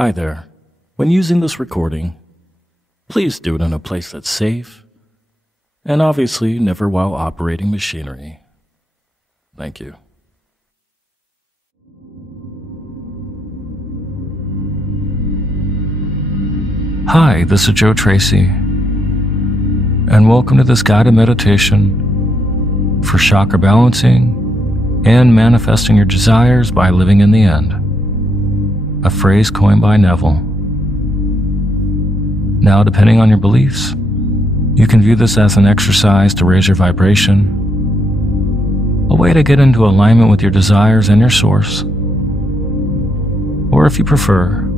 Hi there. When using this recording, please do it in a place that's safe, and obviously never while operating machinery. Thank you. Hi, this is Joe Tracy, and welcome to this guided meditation for chakra balancing and manifesting your desires by living in the end. A phrase coined by Neville. Now, depending on your beliefs, you can view this as an exercise to raise your vibration, a way to get into alignment with your desires and your source. Or if you prefer,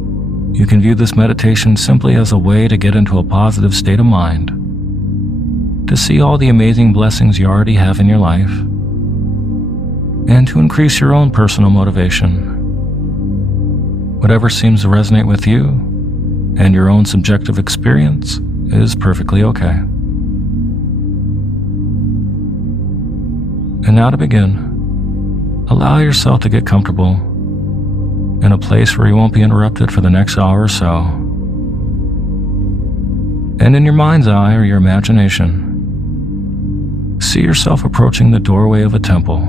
you can view this meditation simply as a way to get into a positive state of mind, to see all the amazing blessings you already have in your life, and to increase your own personal motivation. Whatever seems to resonate with you and your own subjective experience is perfectly okay. And now to begin, allow yourself to get comfortable in a place where you won't be interrupted for the next hour or so. And in your mind's eye or your imagination, see yourself approaching the doorway of a temple.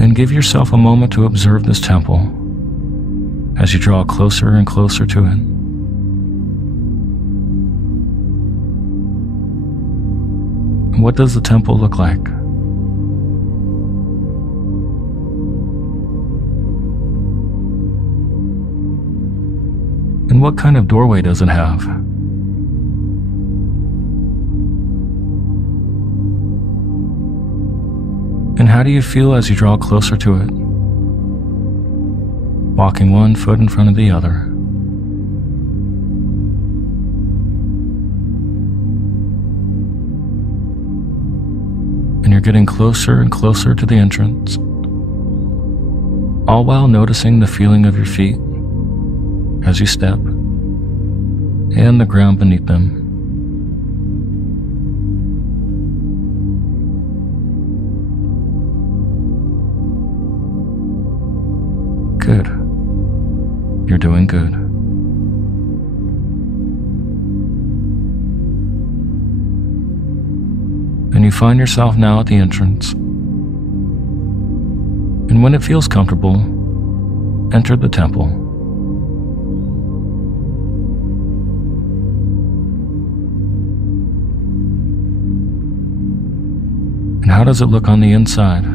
And give yourself a moment to observe this temple as you draw closer and closer to it. What does the temple look like? And what kind of doorway does it have? And how do you feel as you draw closer to it, walking one foot in front of the other? And you're getting closer and closer to the entrance, all while noticing the feeling of your feet as you step, and the ground beneath them. Good. You're doing good. And you find yourself now at the entrance. And when it feels comfortable, enter the temple. And how does it look on the inside?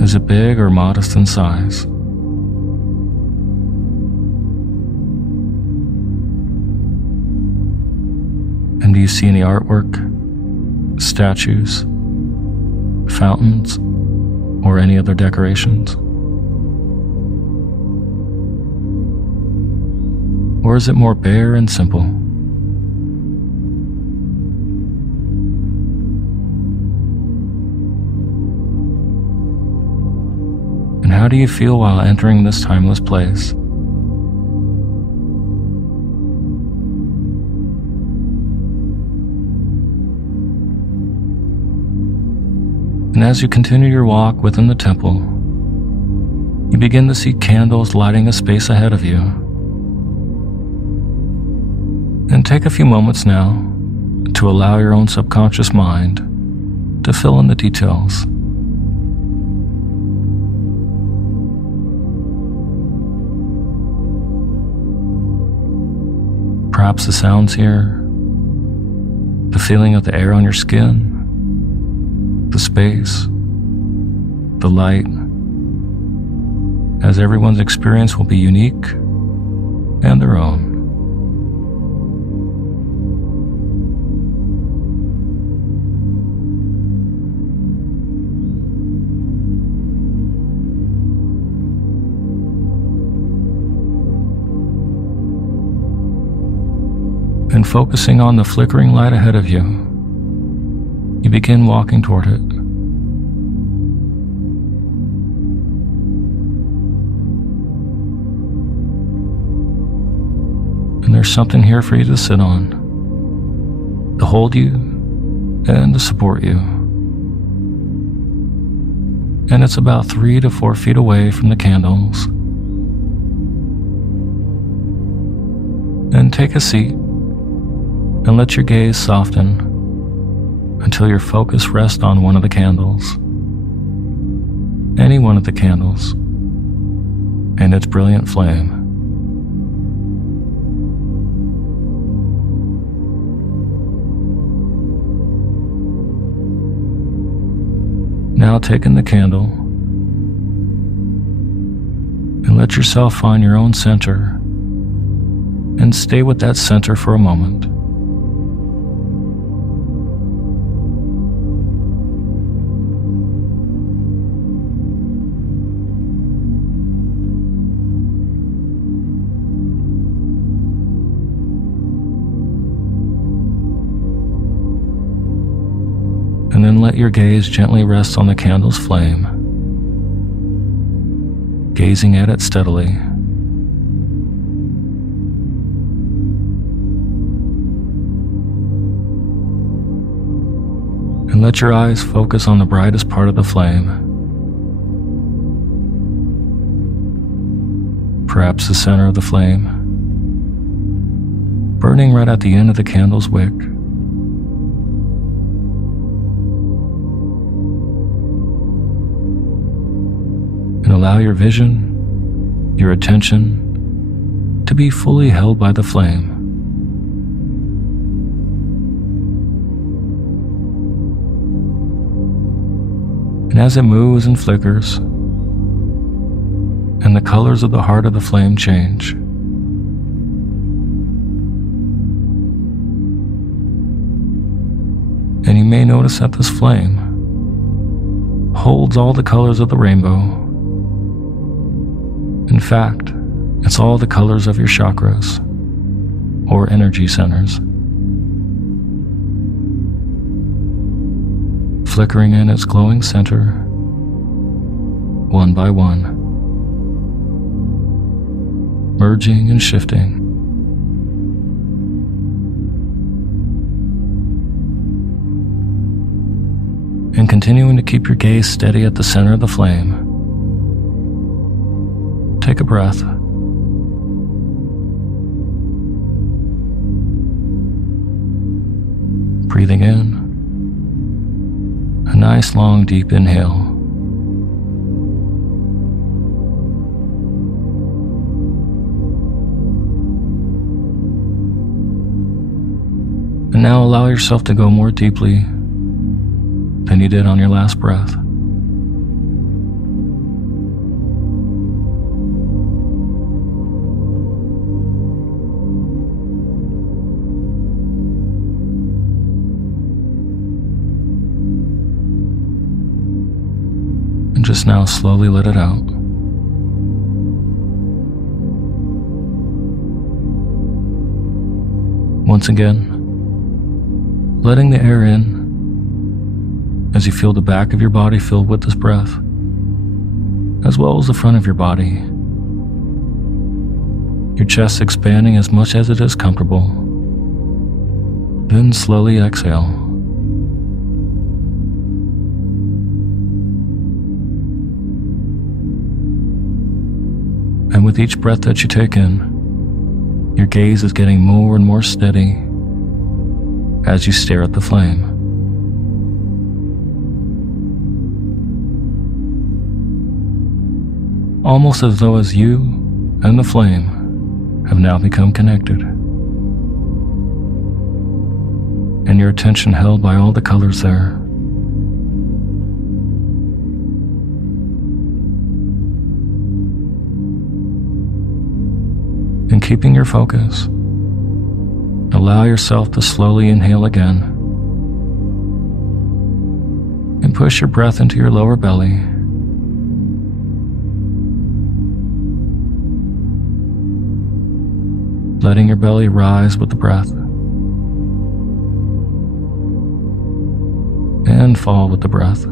Is it big or modest in size? And do you see any artwork, statues, fountains, or any other decorations? Or is it more bare and simple? And how do you feel while entering this timeless place? And as you continue your walk within the temple, you begin to see candles lighting a space ahead of you. And take a few moments now to allow your own subconscious mind to fill in the details. Perhaps the sounds here, the feeling of the air on your skin, the space, the light, as everyone's experience will be unique and their own. And focusing on the flickering light ahead of you, you begin walking toward it. And there's something here for you to sit on. to hold you and to support you. And it's about 3 to 4 feet away from the candles. And take a seat and let your gaze soften until your focus rests on one of the candles. Any one of the candles and its brilliant flame. Now take in the candle and let yourself find your own center and stay with that center for a moment. And then let your gaze gently rest on the candle's flame, gazing at it steadily. And let your eyes focus on the brightest part of the flame, perhaps the center of the flame, burning right at the end of the candle's wick. And allow your vision, your attention, to be fully held by the flame. And as it moves and flickers, and the colors of the heart of the flame change, and you may notice that this flame holds all the colors of the rainbow. In fact, it's all the colors of your chakras, or energy centers. Flickering in its glowing center, one by one, merging and shifting. And continuing to keep your gaze steady at the center of the flame. Take a breath. Breathing in, a nice long deep inhale. And now allow yourself to go more deeply than you did on your last breath. And just now slowly let it out. Once again, letting the air in as you feel the back of your body filled with this breath, as well as the front of your body. Your chest expanding as much as it is comfortable. Then slowly exhale. And with each breath that you take in, your gaze is getting more and more steady as you stare at the flame. Almost as though as you and the flame have now become connected, and your attention held by all the colors there. And keeping your focus, allow yourself to slowly inhale again, and push your breath into your lower belly. Letting your belly rise with the breath and fall with the breath.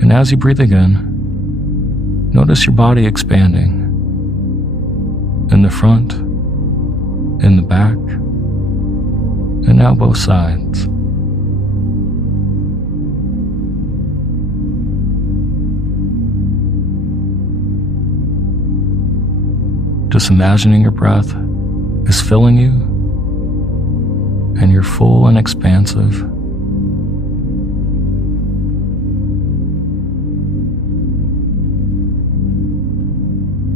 And as you breathe again, notice your body expanding in the front, in the back, and now both sides. Just imagining your breath is filling you, and you're full and expansive.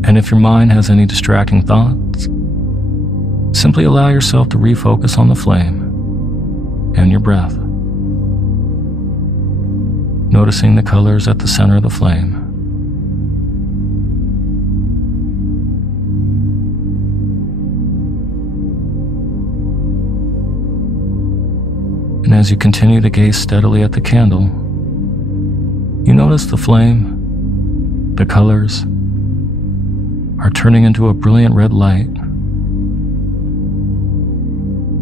And if your mind has any distracting thoughts, simply allow yourself to refocus on the flame and your breath, noticing the colors at the center of the flame. And as you continue to gaze steadily at the candle, you notice the flame, the colors, are turning into a brilliant red light,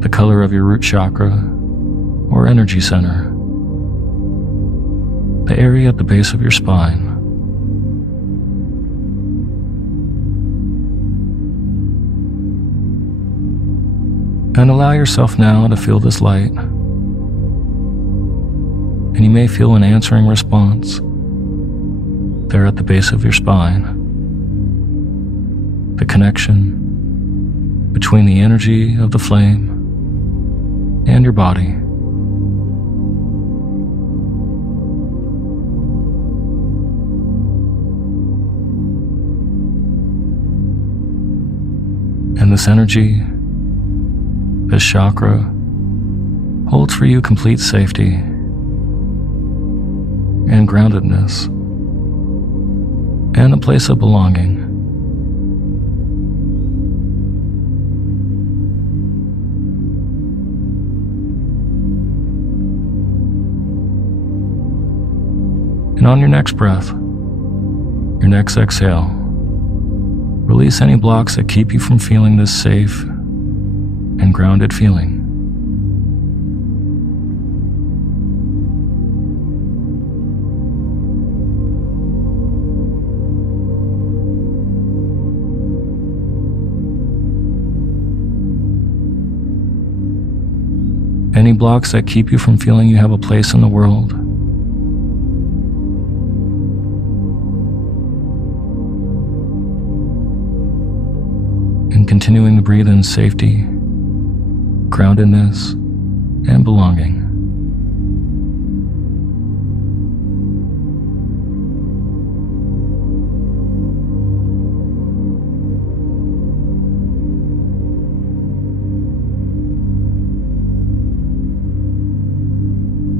the color of your root chakra or energy center, the area at the base of your spine. And allow yourself now to feel this light. And you may feel an answering response there at the base of your spine. The connection between the energy of the flame and your body. And this energy, this chakra, holds for you complete safety and groundedness, and a place of belonging. And on your next breath, your next exhale, release any blocks that keep you from feeling this safe and grounded feeling. Any blocks that keep you from feeling you have a place in the world. And continuing to breathe in safety, groundedness, and belonging.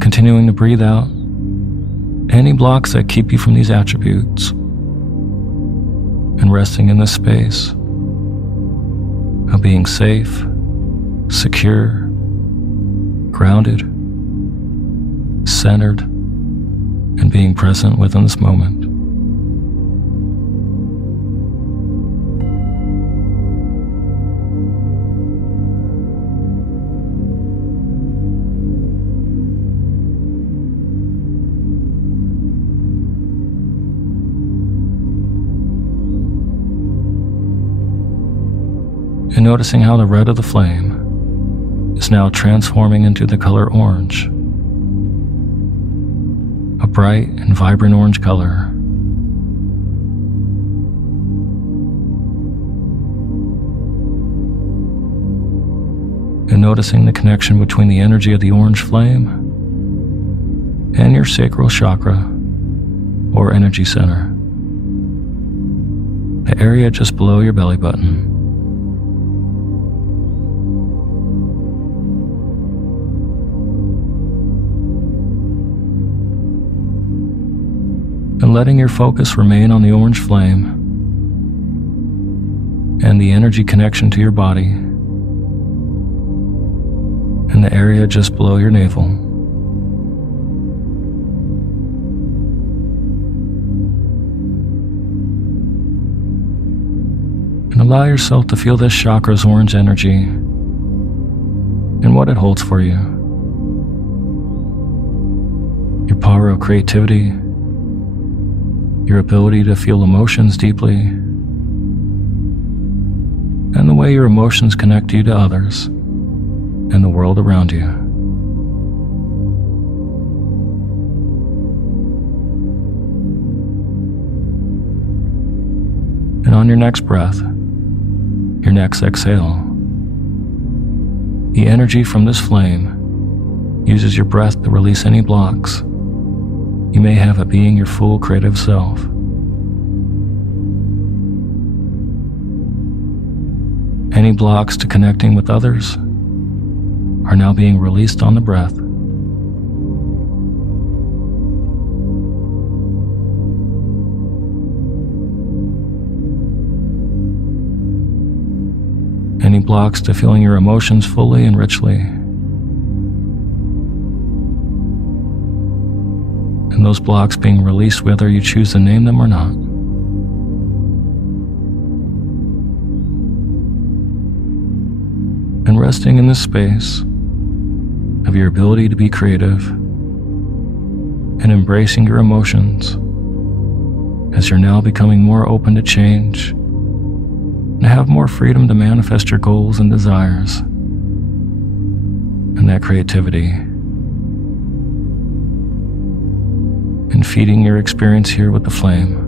Continuing to breathe out any blocks that keep you from these attributes, and resting in this space of being safe, secure, grounded, centered, and being present within this moment. And noticing how the red of the flame is now transforming into the color orange, a bright and vibrant orange color. And noticing the connection between the energy of the orange flame and your sacral chakra or energy center, the area just below your belly button. And letting your focus remain on the orange flame and the energy connection to your body and the area just below your navel. And allow yourself to feel this chakra's orange energy and what it holds for you. Your power of creativity, your ability to feel emotions deeply, and the way your emotions connect you to others and the world around you. And on your next breath, your next exhale, the energy from this flame uses your breath to release any blocks you may have at being your full creative self. Any blocks to connecting with others are now being released on the breath. Any blocks to feeling your emotions fully and richly. And those blocks being released whether you choose to name them or not. And resting in this space of your ability to be creative and embracing your emotions as you're now becoming more open to change and have more freedom to manifest your goals and desires and that creativity, and feeding your experience here with the flame.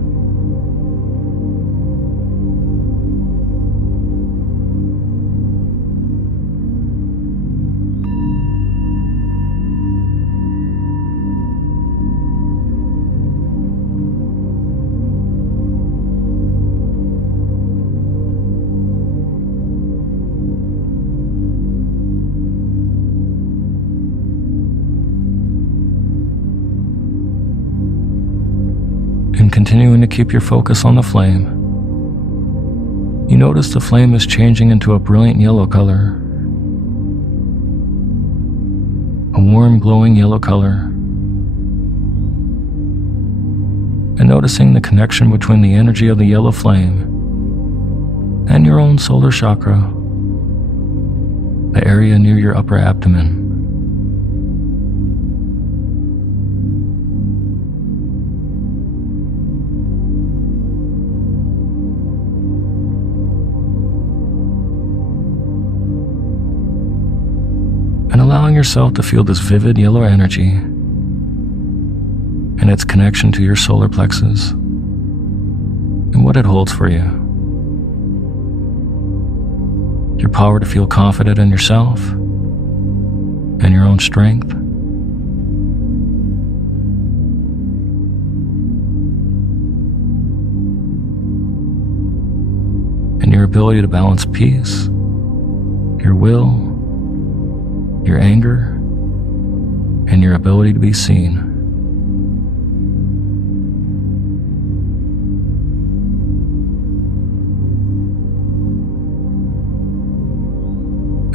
And continuing to keep your focus on the flame, you notice the flame is changing into a brilliant yellow color, a warm glowing yellow color, and noticing the connection between the energy of the yellow flame and your own solar chakra, the area near your upper abdomen. And allowing yourself to feel this vivid yellow energy and its connection to your solar plexus and what it holds for you. Your power to feel confident in yourself and your own strength. And your ability to balance peace, your will, your anger, and your ability to be seen.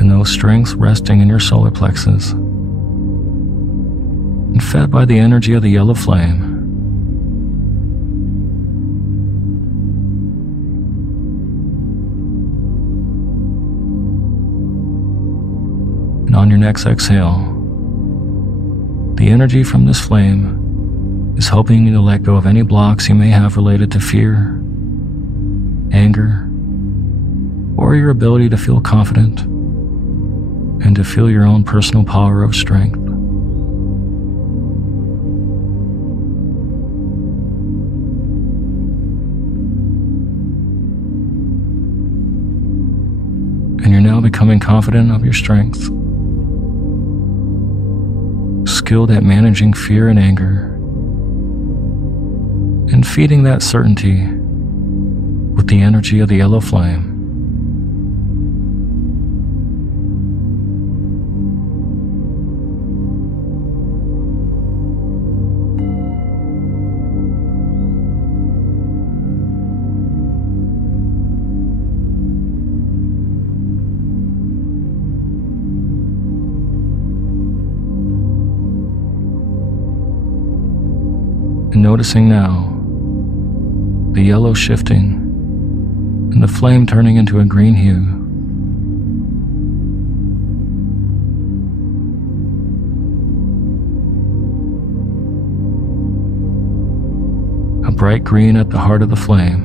And those strengths resting in your solar plexus and fed by the energy of the yellow flame. And on your next exhale, the energy from this flame is helping you to let go of any blocks you may have related to fear, anger, or your ability to feel confident and to feel your own personal power of strength. And you're now becoming confident of your strength, skilled at managing fear and anger, and feeding that certainty with the energy of the yellow flame. And noticing now the yellow shifting and the flame turning into a green hue. A bright green at the heart of the flame.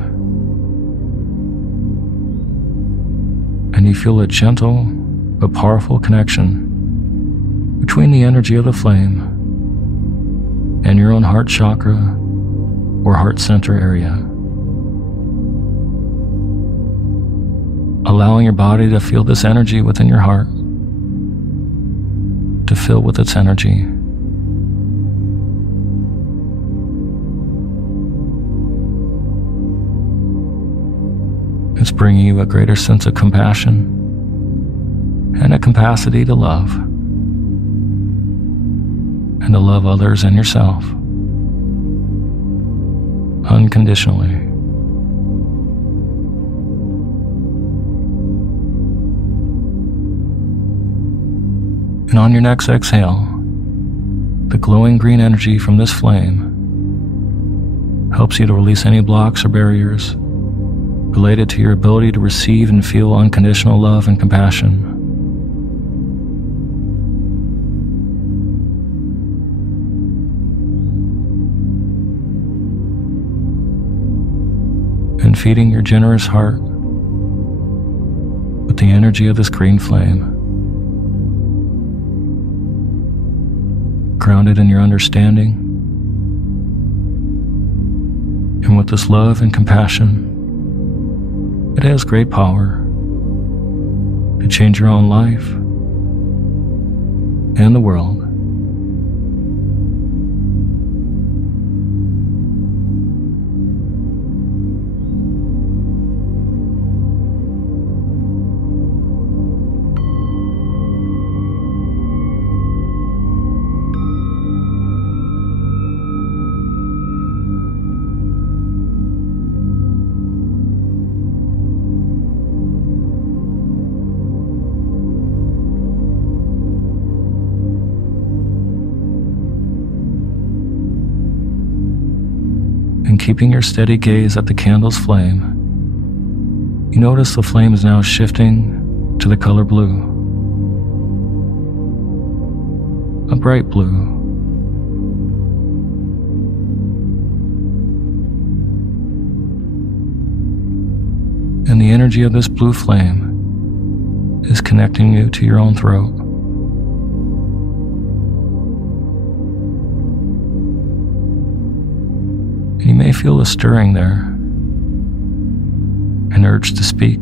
and you feel a gentle but powerful connection between the energy of the flame and your own heart chakra or heart center area, allowing your body to feel this energy within your heart, to fill with its energy. It's bringing you a greater sense of compassion and a capacity to love, and to love others and yourself unconditionally. And on your next exhale, the glowing green energy from this flame helps you to release any blocks or barriers related to your ability to receive and feel unconditional love and compassion. And feeding your generous heart with the energy of this green flame, grounded in your understanding, and with this love and compassion, it has great power to change your own life and the world. And keeping your steady gaze at the candle's flame, you notice the flame is now shifting to the color blue, a bright blue. And the energy of this blue flame is connecting you to your own throat. You may feel a stirring there, an urge to speak.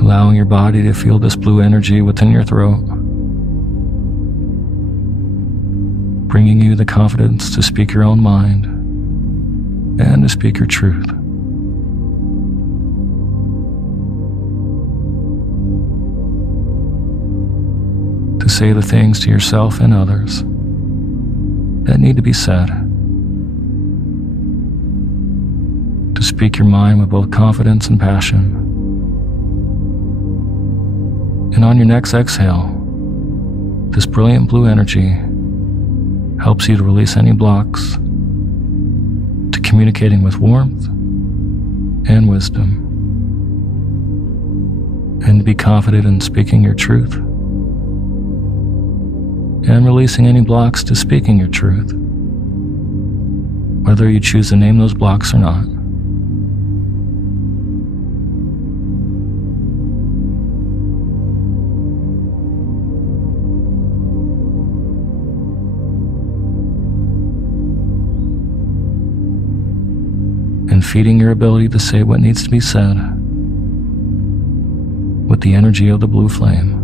Allowing your body to feel this blue energy within your throat, bringing you the confidence to speak your own mind and to speak your truth. To say the things to yourself and others that need to be said. To speak your mind with both confidence and passion. And on your next exhale, this brilliant blue energy helps you to release any blocks to communicating with warmth and wisdom, and to be confident in speaking your truth and releasing any blocks to speaking your truth, whether you choose to name those blocks or not. And feeding your ability to say what needs to be said with the energy of the blue flame.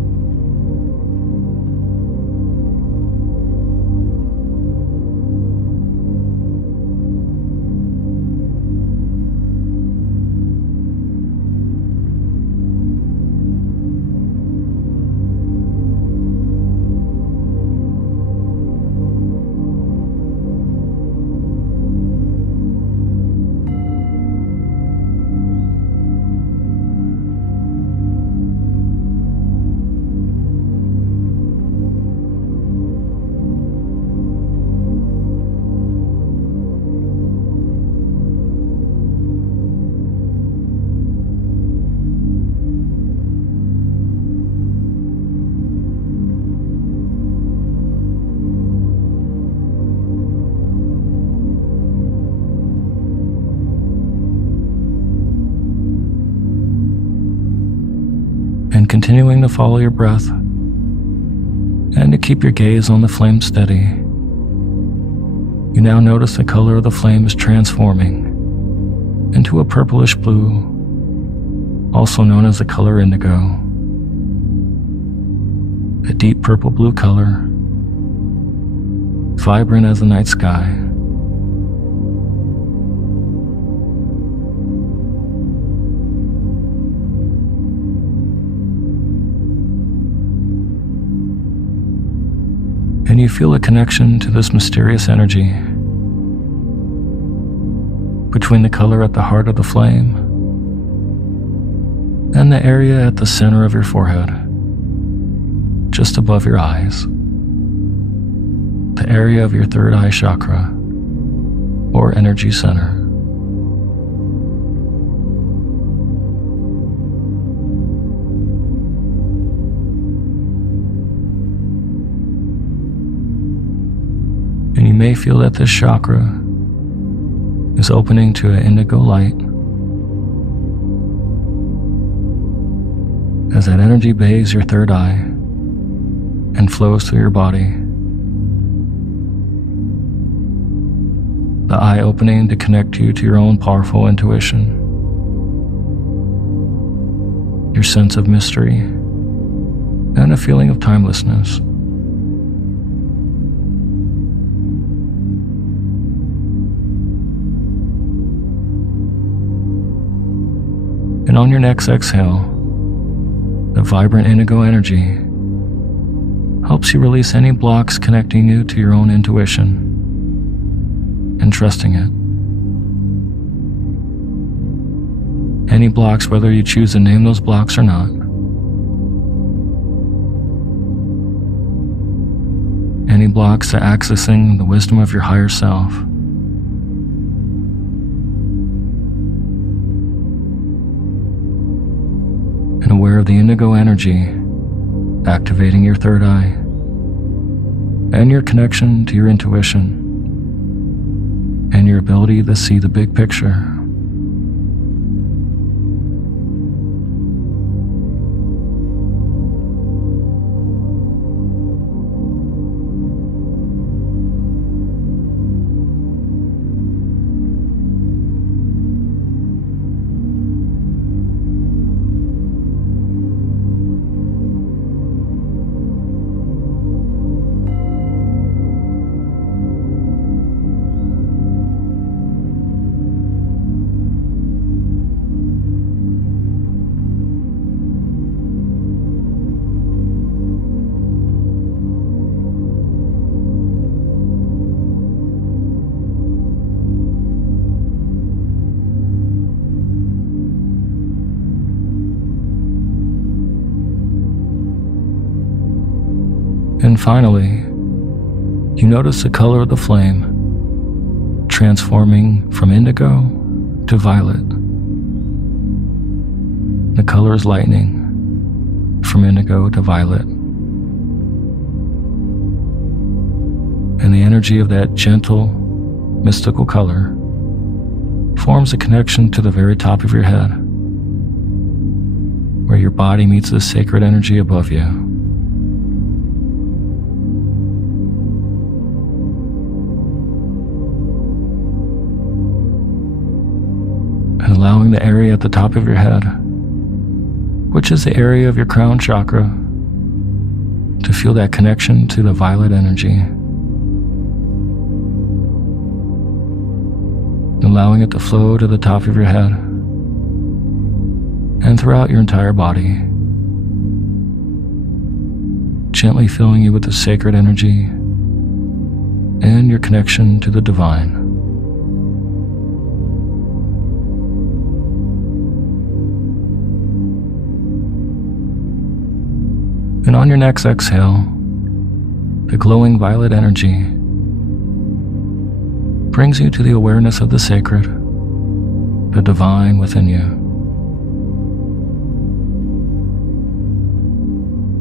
continuing to follow your breath and to keep your gaze on the flame steady, you now notice the color of the flame is transforming into a purplish blue, also known as the color indigo. A deep purple blue color, vibrant as the night sky. And you feel a connection to this mysterious energy between the color at the heart of the flame and the area at the center of your forehead, just above your eyes, the area of your third eye chakra, or energy center. And you may feel that this chakra is opening to an indigo light as that energy bathes your third eye and flows through your body. The eye opening to connect you to your own powerful intuition, your sense of mystery, and a feeling of timelessness. And on your next exhale, the vibrant indigo energy helps you release any blocks connecting you to your own intuition and trusting it. Any blocks, whether you choose to name those blocks or not. Any blocks to accessing the wisdom of your higher self. And aware of the indigo energy activating your third eye and your connection to your intuition and your ability to see the big picture. And finally, you notice the color of the flame transforming from indigo to violet. The color is lightening from indigo to violet. And the energy of that gentle, mystical color forms a connection to the very top of your head, where your body meets the sacred energy above you. And allowing the area at the top of your head, which is the area of your crown chakra, to feel that connection to the violet energy. Allowing it to flow to the top of your head and throughout your entire body, gently filling you with the sacred energy and your connection to the divine. And on your next exhale, the glowing violet energy brings you to the awareness of the sacred, the divine within you.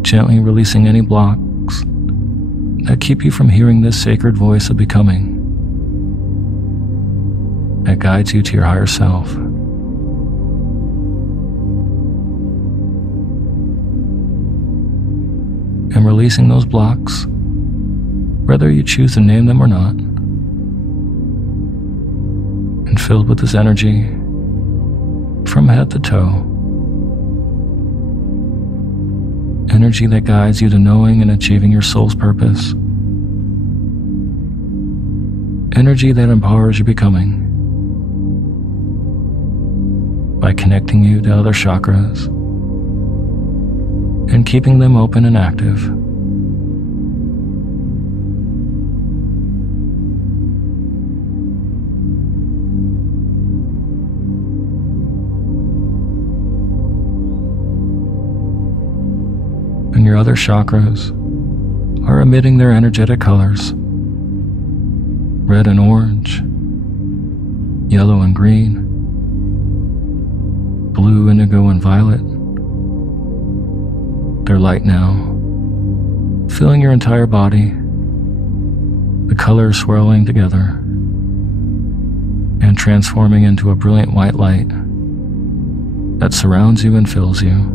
Gently releasing any blocks that keep you from hearing this sacred voice of becoming that guides you to your higher self. and releasing those blocks, whether you choose to name them or not. And filled with this energy from head to toe. Energy that guides you to knowing and achieving your soul's purpose. Energy that empowers your becoming by connecting you to other chakras and keeping them open and active. And your other chakras are emitting their energetic colors: red and orange, yellow and green, blue, indigo, and violet. They're light now, filling your entire body, the colors swirling together and transforming into a brilliant white light that surrounds you and fills you.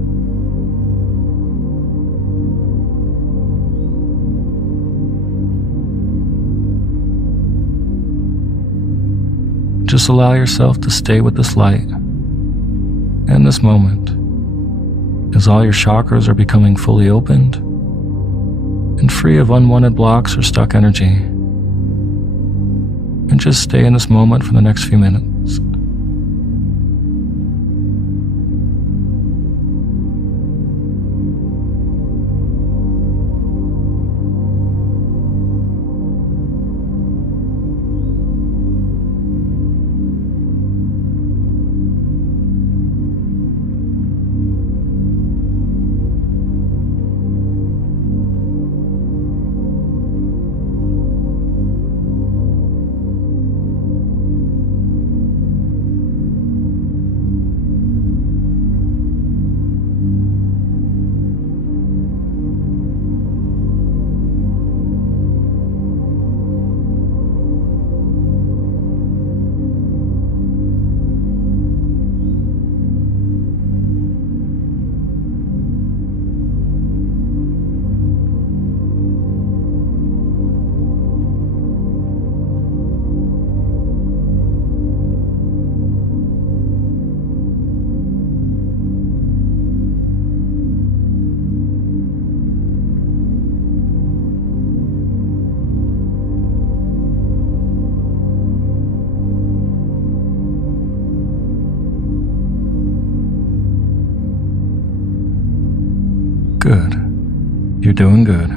Just allow yourself to stay with this light and this moment as all your chakras are becoming fully opened and free of unwanted blocks or stuck energy. And just stay in this moment for the next few minutes. Good. You're doing good.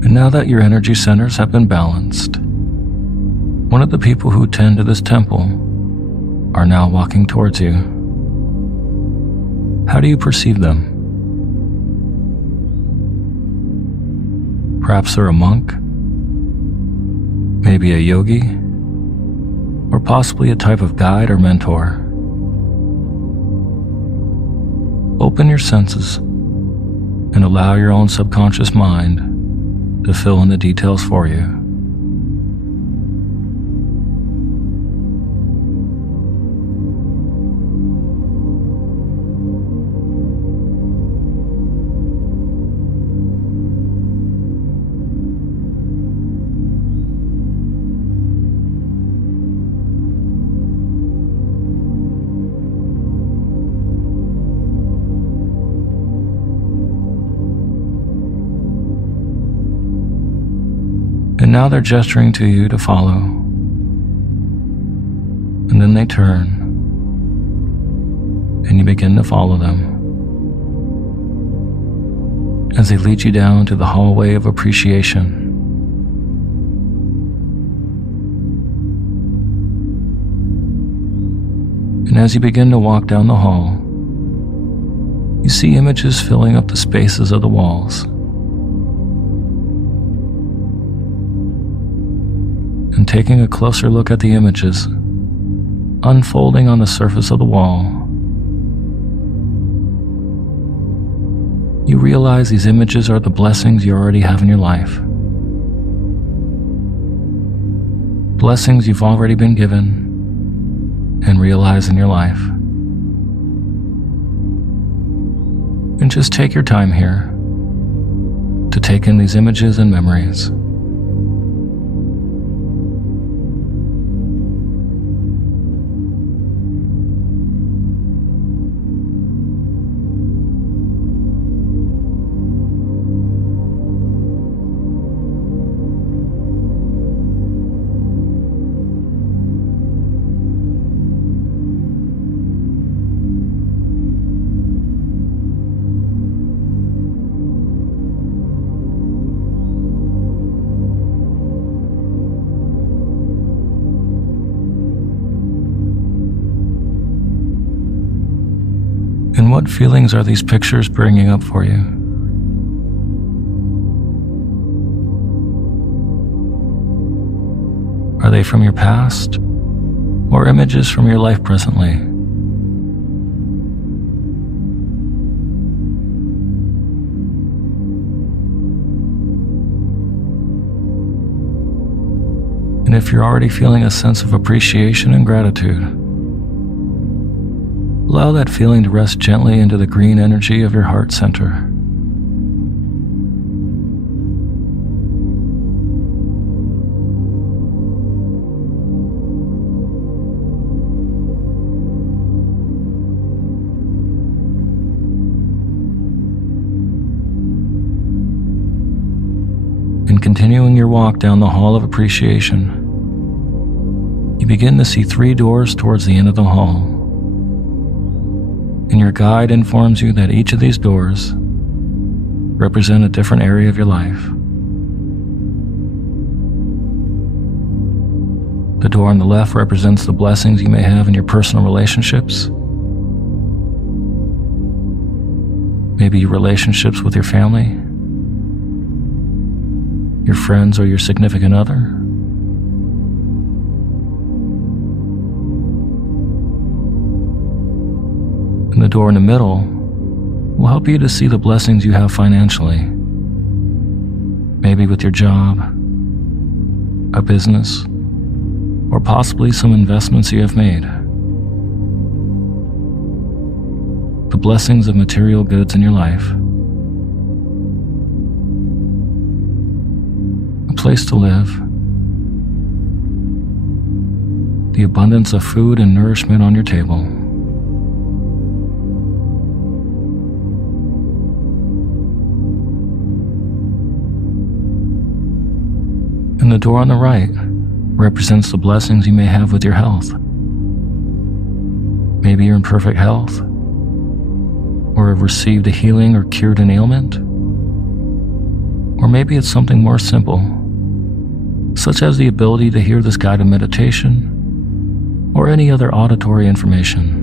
And now that your energy centers have been balanced, one of the people who tend to this temple are now walking towards you. How do you perceive them? Perhaps they're a monk, maybe a yogi, or possibly a type of guide or mentor. Open your senses and allow your own subconscious mind to fill in the details for you. And now they're gesturing to you to follow. And then they turn, and you begin to follow them as they lead you down to the hallway of appreciation. And as you begin to walk down the hall, you see images filling up the spaces of the walls. And taking a closer look at the images unfolding on the surface of the wall, you realize these images are the blessings you already have in your life. Blessings you've already been given and realized in your life. And just take your time here to take in these images and memories. And what feelings are these pictures bringing up for you? Are they from your past or images from your life presently? And if you're already feeling a sense of appreciation and gratitude, allow that feeling to rest gently into the green energy of your heart center. And continuing your walk down the hall of appreciation, you begin to see 3 doors towards the end of the hall. And your guide informs you that each of these doors represent a different area of your life. The door on the left represents the blessings you may have in your personal relationships, maybe relationships with your family, your friends, or your significant other. And the door in the middle will help you to see the blessings you have financially, maybe with your job, a business, or possibly some investments you have made. The blessings of material goods in your life, a place to live, the abundance of food and nourishment on your table. And the door on the right represents the blessings you may have with your health. Maybe you're in perfect health, or have received a healing or cured an ailment. Or maybe it's something more simple, such as the ability to hear this guided meditation or any other auditory information.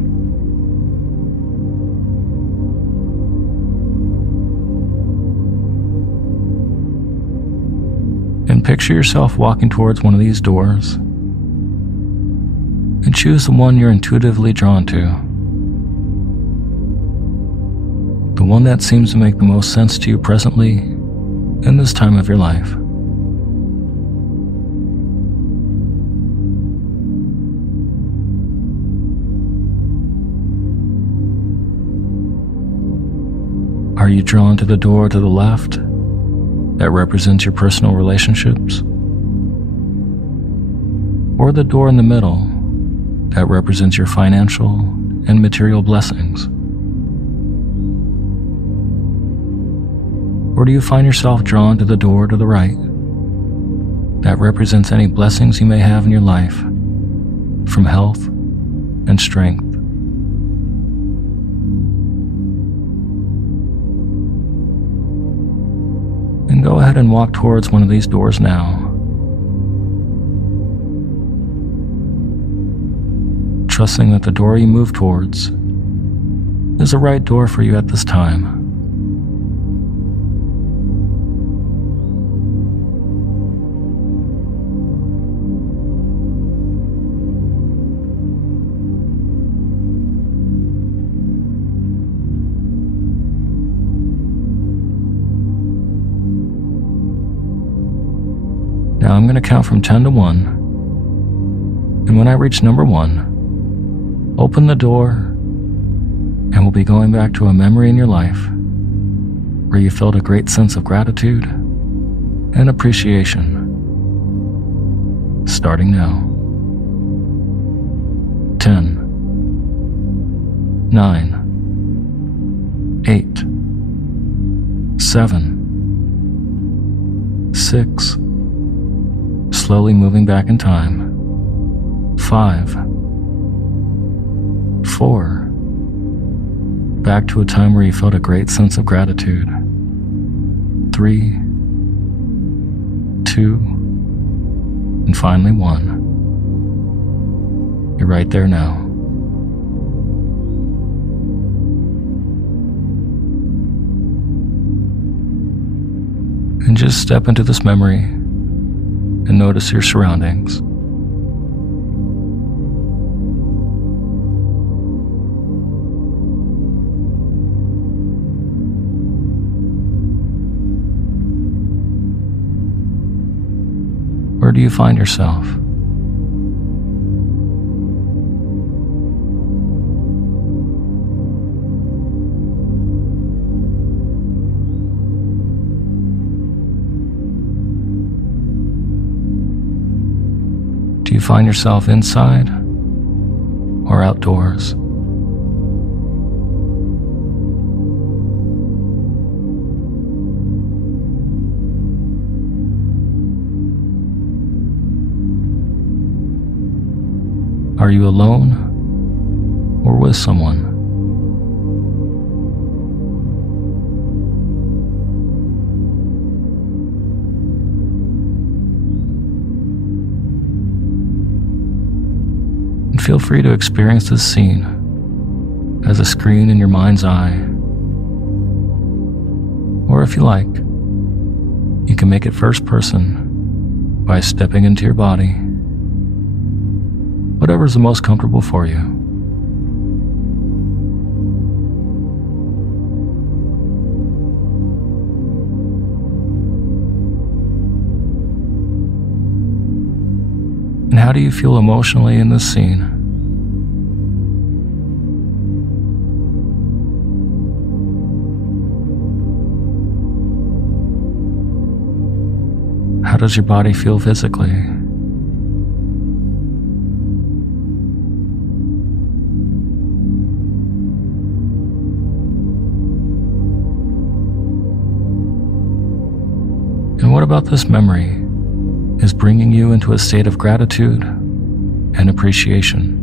And picture yourself walking towards one of these doors and choose the one you're intuitively drawn to. The one that seems to make the most sense to you presently in this time of your life. Are you drawn to the door to the left that represents your personal relationships? Or the door in the middle that represents your financial and material blessings? Or do you find yourself drawn to the door to the right that represents any blessings you may have in your life from health and strength? And go ahead and walk towards one of these doors now. Trusting that the door you move towards is the right door for you at this time. Now I'm going to count from 10 to 1, and when I reach number 1, open the door, and we'll be going back to a memory in your life where you felt a great sense of gratitude and appreciation. Starting now. 10, 9, 8, 7, 6, slowly moving back in time. 5, 4, back to a time where you felt a great sense of gratitude. 3, 2, and finally 1. You're right there now. And just step into this memory and notice your surroundings. Where do you find yourself? Do you find yourself inside or outdoors? Are you alone or with someone? And feel free to experience this scene as a screen in your mind's eye. Or if you like, you can make it first person by stepping into your body. Whatever's the most comfortable for you. And how do you feel emotionally in this scene? How does your body feel physically? And what about this memory is bringing you into a state of gratitude and appreciation?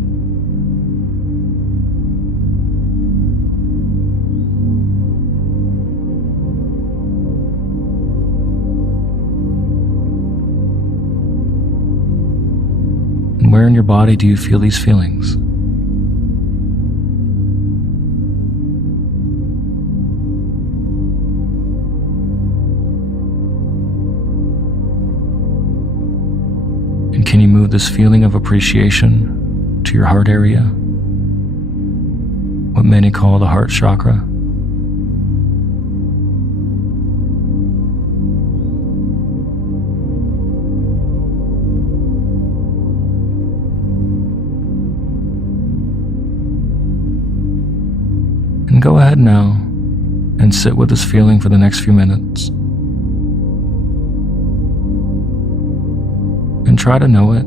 And where in your body do you feel these feelings? And can you move this feeling of appreciation to your heart area? What many call the heart chakra. And go ahead now and sit with this feeling for the next few minutes. And try to know it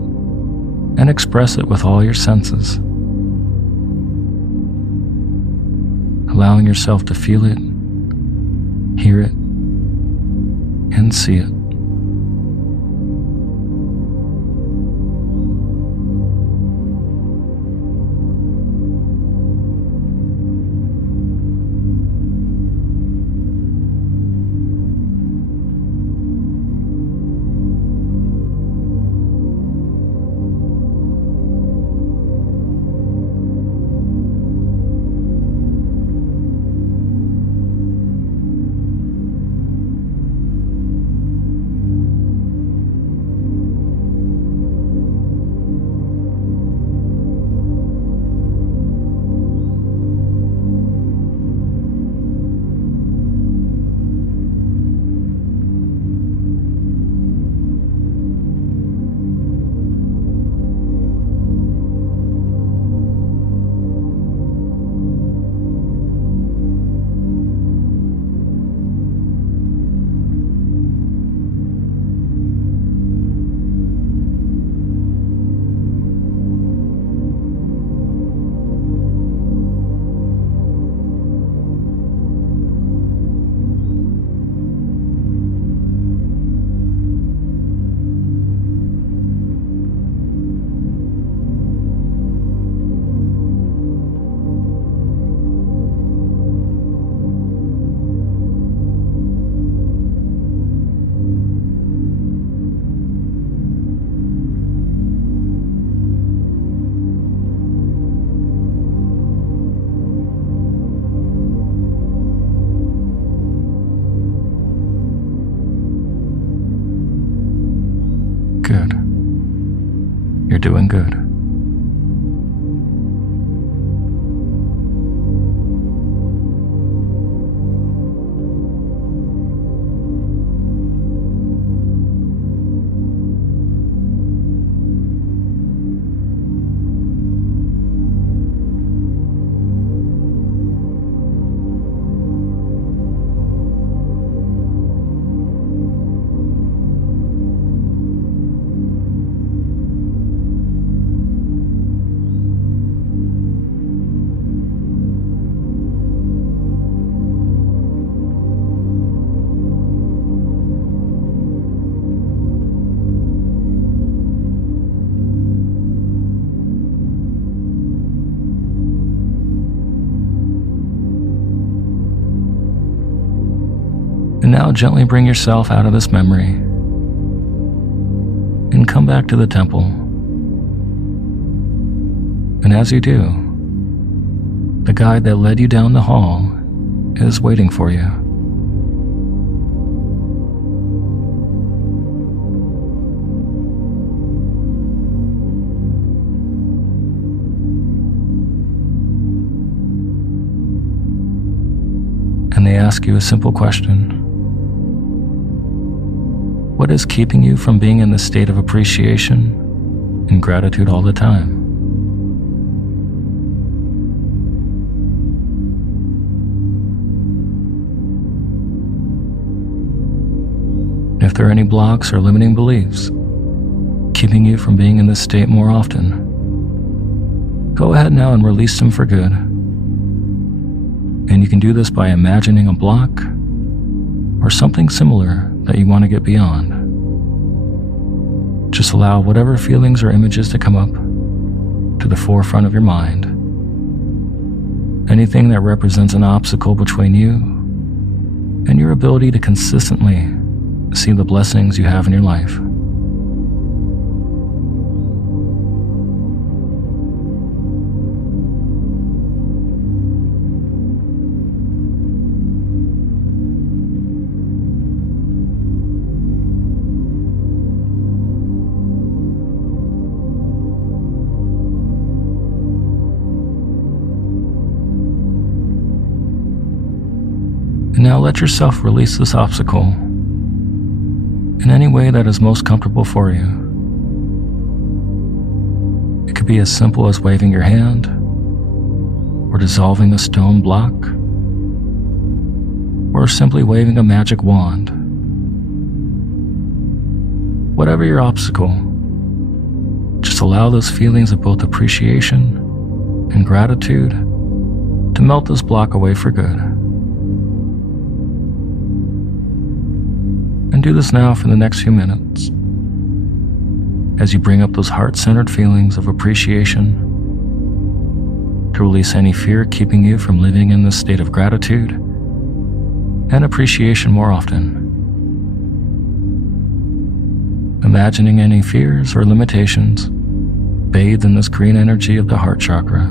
and express it with all your senses. Allowing yourself to feel it, hear it, and see it. Good. You're doing good. And now gently bring yourself out of this memory and come back to the temple. And as you do, the guide that led you down the hall is waiting for you. And they ask you a simple question. What is keeping you from being in the state of appreciation and gratitude all the time? If there are any blocks or limiting beliefs keeping you from being in this state more often, go ahead now and release them for good. And you can do this by imagining a block or something similar that you want to get beyond. Just allow whatever feelings or images to come up to the forefront of your mind. Anything that represents an obstacle between you and your ability to consistently see the blessings you have in your life. let yourself release this obstacle in any way that is most comfortable for you. It could be as simple as waving your hand, or dissolving a stone block, or simply waving a magic wand. Whatever your obstacle, just allow those feelings of both appreciation and gratitude to melt this block away for good. And do this now for the next few minutes, as you bring up those heart-centered feelings of appreciation to release any fear keeping you from living in this state of gratitude and appreciation more often. Imagining any fears or limitations bathed in this green energy of the heart chakra.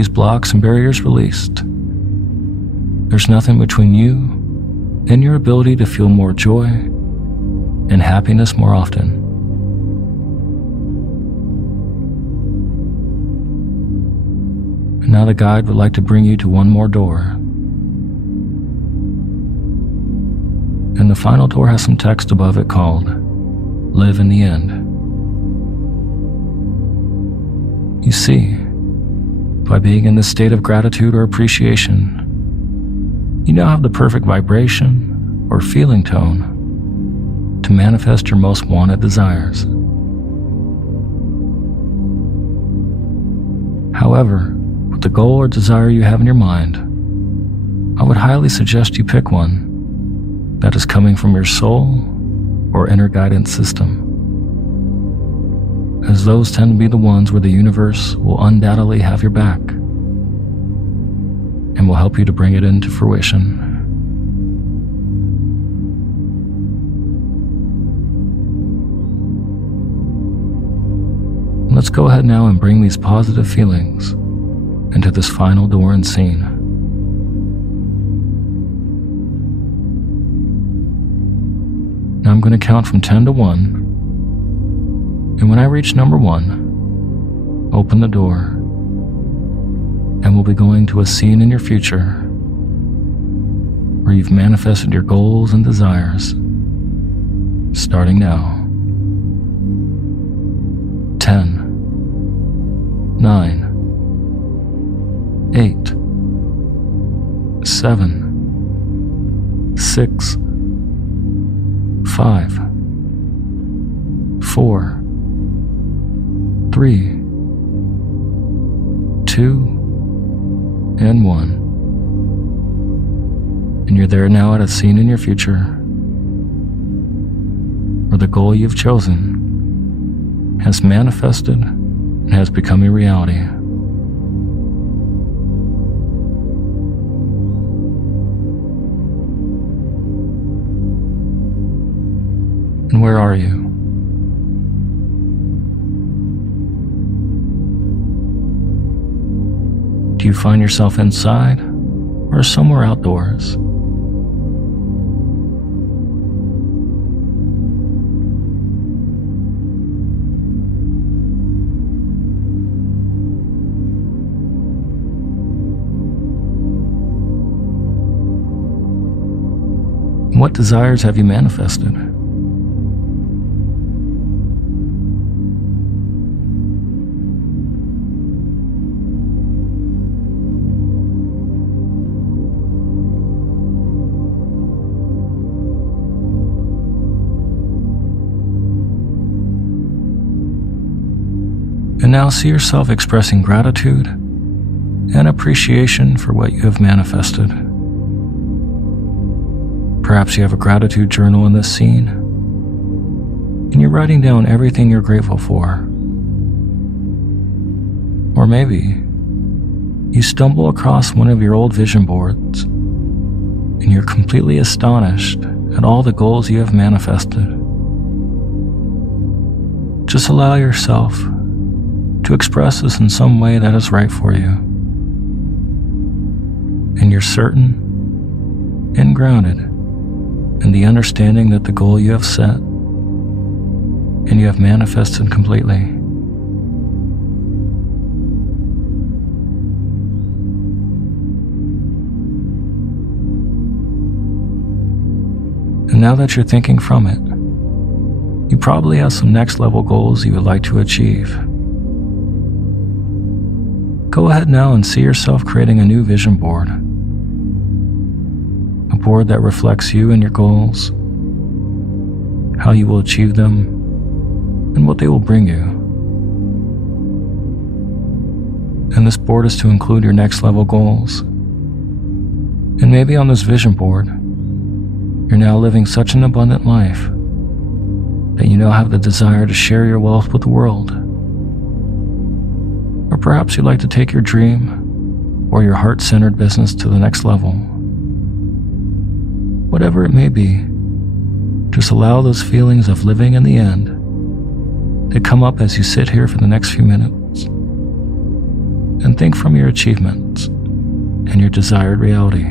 these blocks and barriers released, there's nothing between you and your ability to feel more joy and happiness more often. And now the guide would like to bring you to one more door. And the final door has some text above it called Live in the End. You see, by being in this state of gratitude or appreciation, you now have the perfect vibration or feeling tone to manifest your most wanted desires. However, with the goal or desire you have in your mind, I would highly suggest you pick one that is coming from your soul or inner guidance system, as those tend to be the ones where the universe will undoubtedly have your back and will help you to bring it into fruition. Let's go ahead now and bring these positive feelings into this final door and scene. Now I'm going to count from 10 to 1, and when I reach number 1, open the door, and we'll be going to a scene in your future where you've manifested your goals and desires, starting now. 10, 9, 8, 7, 6, 5, 4, 3, 2, and 1. And you're there now at a scene in your future where the goal you've chosen has manifested and has become a reality. And where are you? Do you find yourself inside or somewhere outdoors? What desires have you manifested? And now see yourself expressing gratitude and appreciation for what you have manifested. Perhaps you have a gratitude journal in this scene, and you're writing down everything you're grateful for. Or maybe you stumble across one of your old vision boards, and you're completely astonished at all the goals you have manifested. Just allow yourself to express this in some way that is right for you. And you're certain and grounded in the understanding that the goal you have set and you have manifested completely. And now that you're thinking from it, you probably have some next level goals you would like to achieve. Go ahead now and see yourself creating a new vision board. A board that reflects you and your goals, how you will achieve them, and what they will bring you. And this board is to include your next level goals. And maybe on this vision board, you're now living such an abundant life that you now have the desire to share your wealth with the world. Or perhaps you'd like to take your dream or your heart-centered business to the next level. Whatever it may be, just allow those feelings of living in the end to come up as you sit here for the next few minutes. and think from your achievements and your desired reality.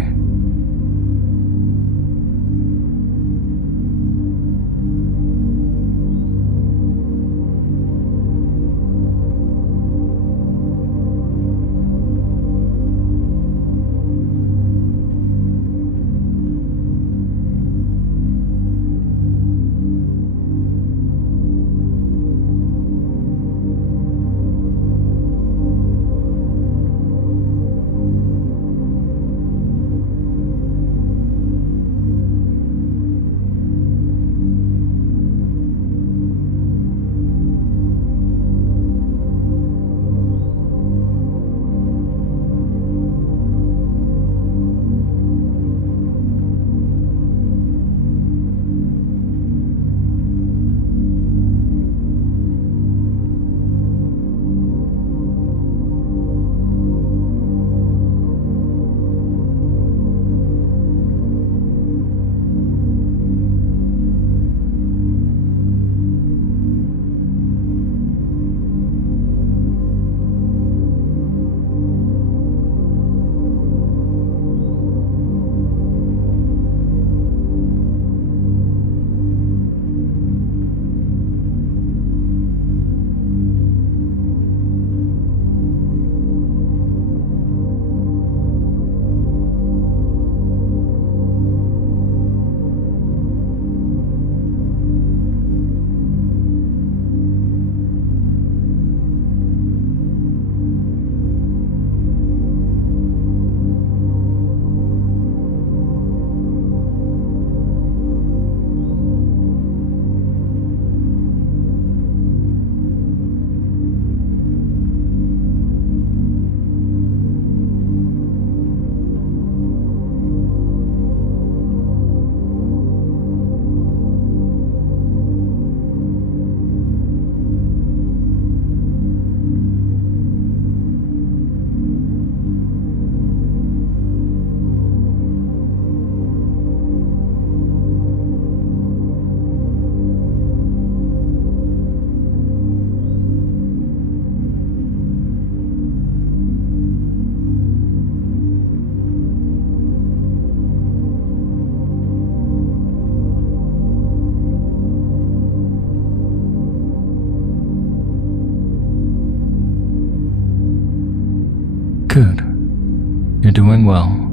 Good. You're doing well.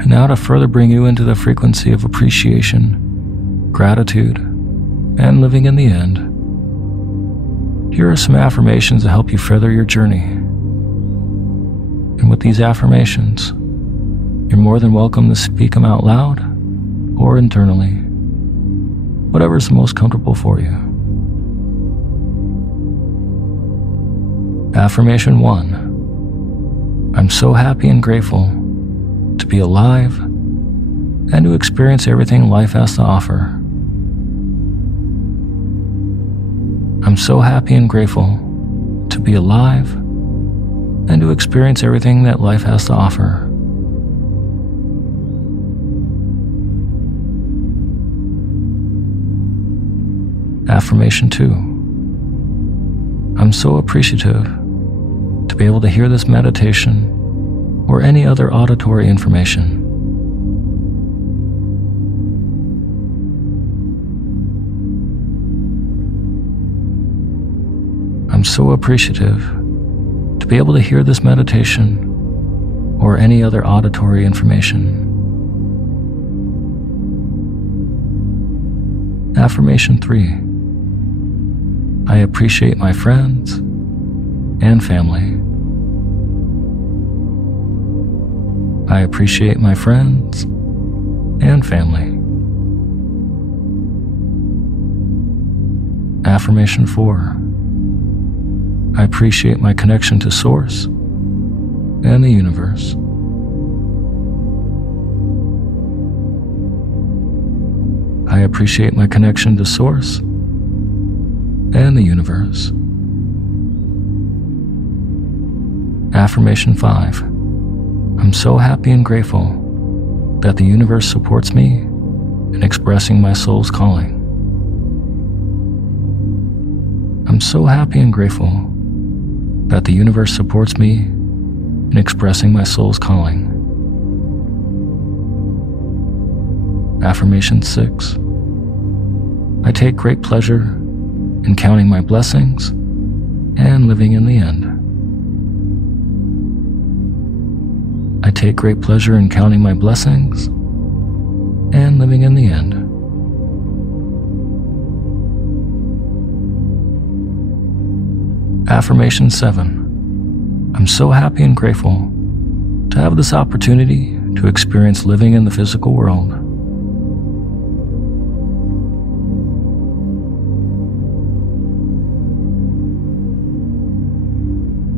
And now to further bring you into the frequency of appreciation, gratitude, and living in the end, here are some affirmations to help you further your journey. And with these affirmations, you're more than welcome to speak them out loud or internally, whatever is most comfortable for you. Affirmation 1. I'm so happy and grateful to be alive and to experience everything life has to offer. I'm so happy and grateful to be alive and to experience everything that life has to offer. Affirmation 2. I'm so appreciative to be able to hear this meditation or any other auditory information. I'm so appreciative to be able to hear this meditation or any other auditory information. Affirmation 3. I appreciate my friends and family. I appreciate my friends and family. Affirmation 4. I appreciate my connection to Source and the universe. I appreciate my connection to Source and the universe. Affirmation 5. I'm so happy and grateful that the universe supports me in expressing my soul's calling. I'm so happy and grateful that the universe supports me in expressing my soul's calling. Affirmation 6. I take great pleasure in counting my blessings and living in the end. I take great pleasure in counting my blessings and living in the end. Affirmation 7. I'm so happy and grateful to have this opportunity to experience living in the physical world.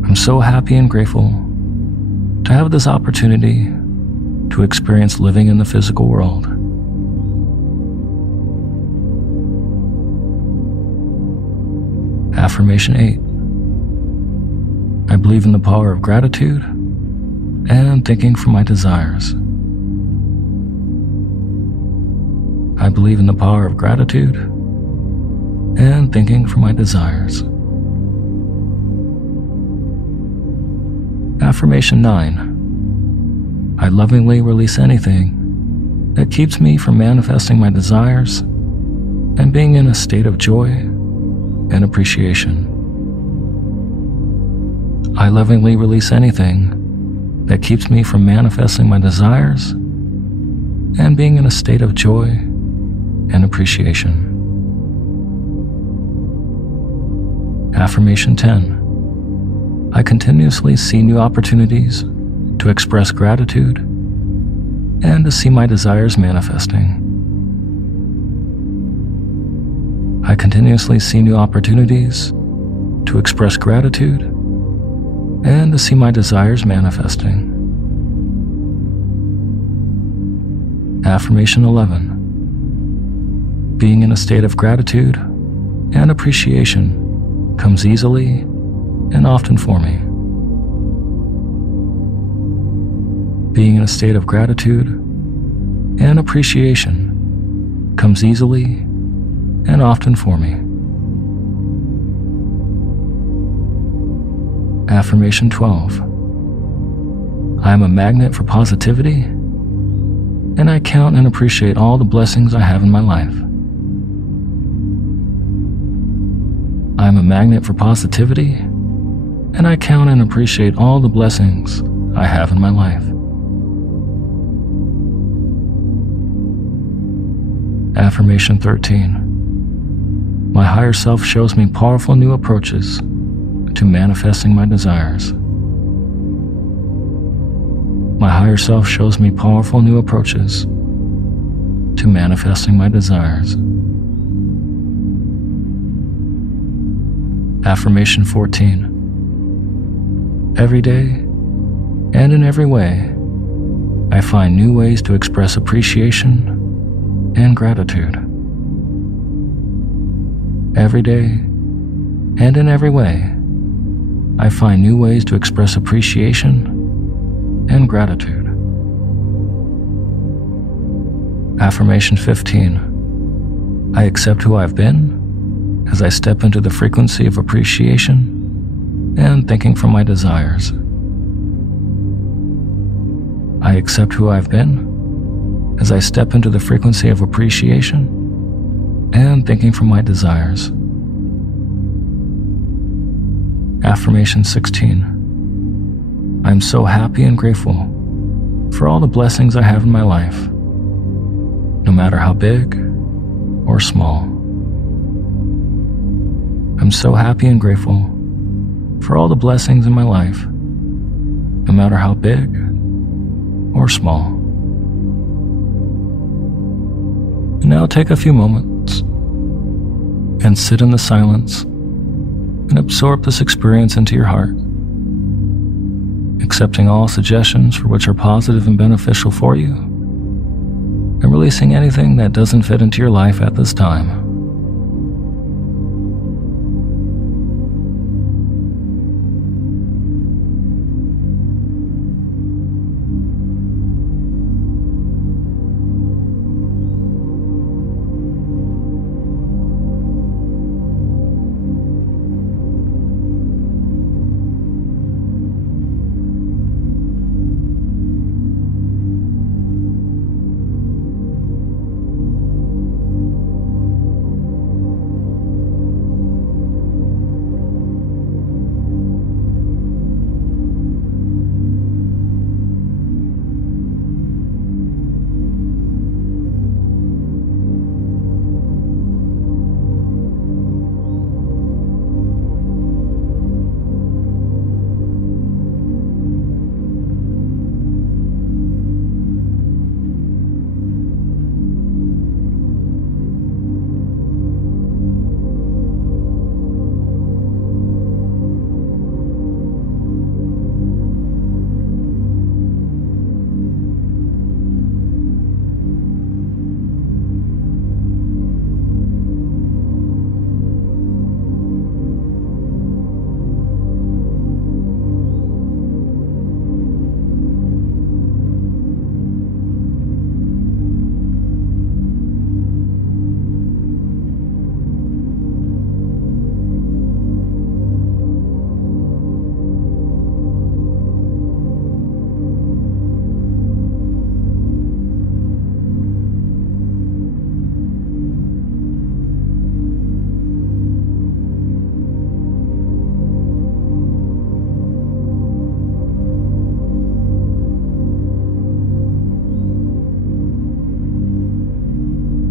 I'm so happy and grateful to have this opportunity to experience living in the physical world. Affirmation 8. I believe in the power of gratitude and thinking for my desires. I believe in the power of gratitude and thinking for my desires. Affirmation 9. I lovingly release anything that keeps me from manifesting my desires and being in a state of joy and appreciation. I lovingly release anything that keeps me from manifesting my desires and being in a state of joy and appreciation. Affirmation 10. I continuously see new opportunities to express gratitude and to see my desires manifesting. I continuously see new opportunities to express gratitude and to see my desires manifesting. Affirmation 11. Being in a state of gratitude and appreciation comes easily and often for me. Being in a state of gratitude and appreciation comes easily and often for me. Affirmation 12. I am a magnet for positivity, and I count and appreciate all the blessings I have in my life. I am a magnet for positivity, and I count and appreciate all the blessings I have in my life. Affirmation 13. My higher self shows me powerful new approaches to manifesting my desires. My higher self shows me powerful new approaches to manifesting my desires. Affirmation 14. Every day and in every way, I find new ways to express appreciation and gratitude. Every day and in every way, I find new ways to express appreciation and gratitude. Affirmation 15. I accept who I've been as I step into the frequency of appreciation and thinking from my desires. I accept who I've been as I step into the frequency of appreciation and thinking from my desires. Affirmation 16. I'm so happy and grateful for all the blessings I have in my life, no matter how big or small. I'm so happy and grateful for all the blessings in my life, no matter how big or small. And now take a few moments and sit in the silence and absorb this experience into your heart, accepting all suggestions for which are positive and beneficial for you, and releasing anything that doesn't fit into your life at this time.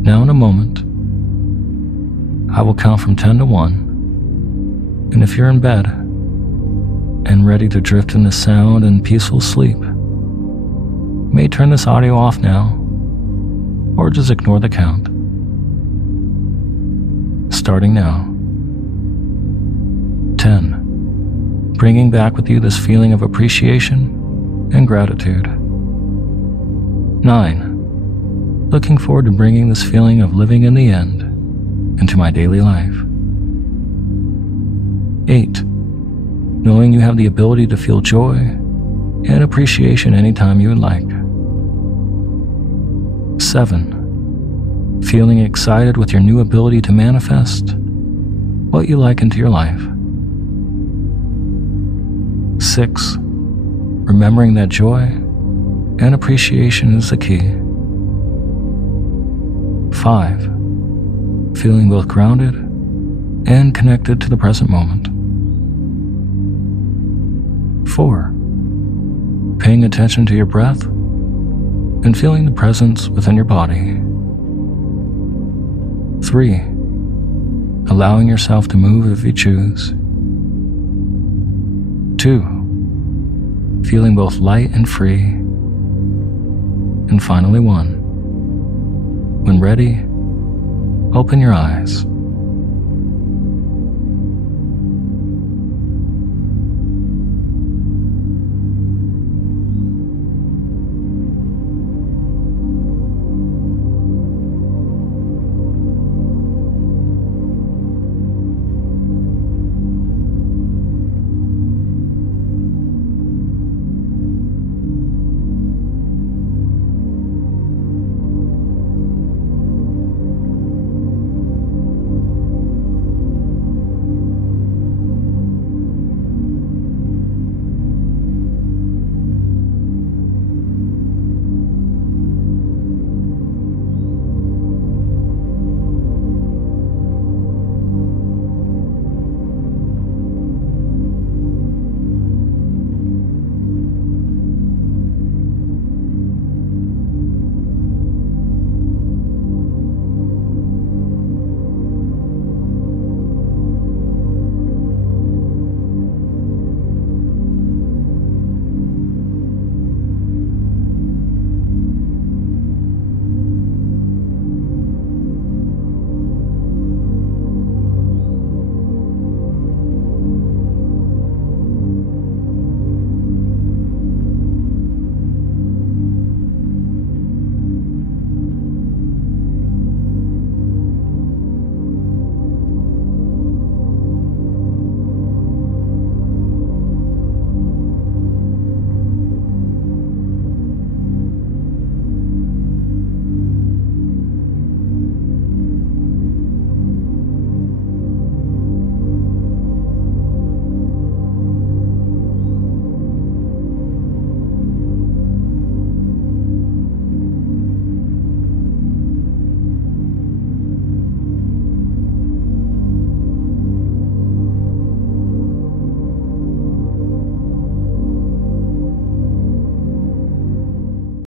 Now in a moment, I will count from 10 to 1, and if you're in bed and ready to drift into sound and peaceful sleep, you may turn this audio off now, or just ignore the count. Starting now. 10. Bringing back with you this feeling of appreciation and gratitude. 9. Looking forward to bringing this feeling of living in the end into my daily life. 8. Knowing you have the ability to feel joy and appreciation anytime you would like. 7. Feeling excited with your new ability to manifest what you like into your life. 6. Remembering that joy and appreciation is the key. 5. Feeling both grounded and connected to the present moment. 4. Paying attention to your breath and feeling the presence within your body. 3. Allowing yourself to move if you choose. 2. Feeling both light and free. And finally 1. When ready, open your eyes.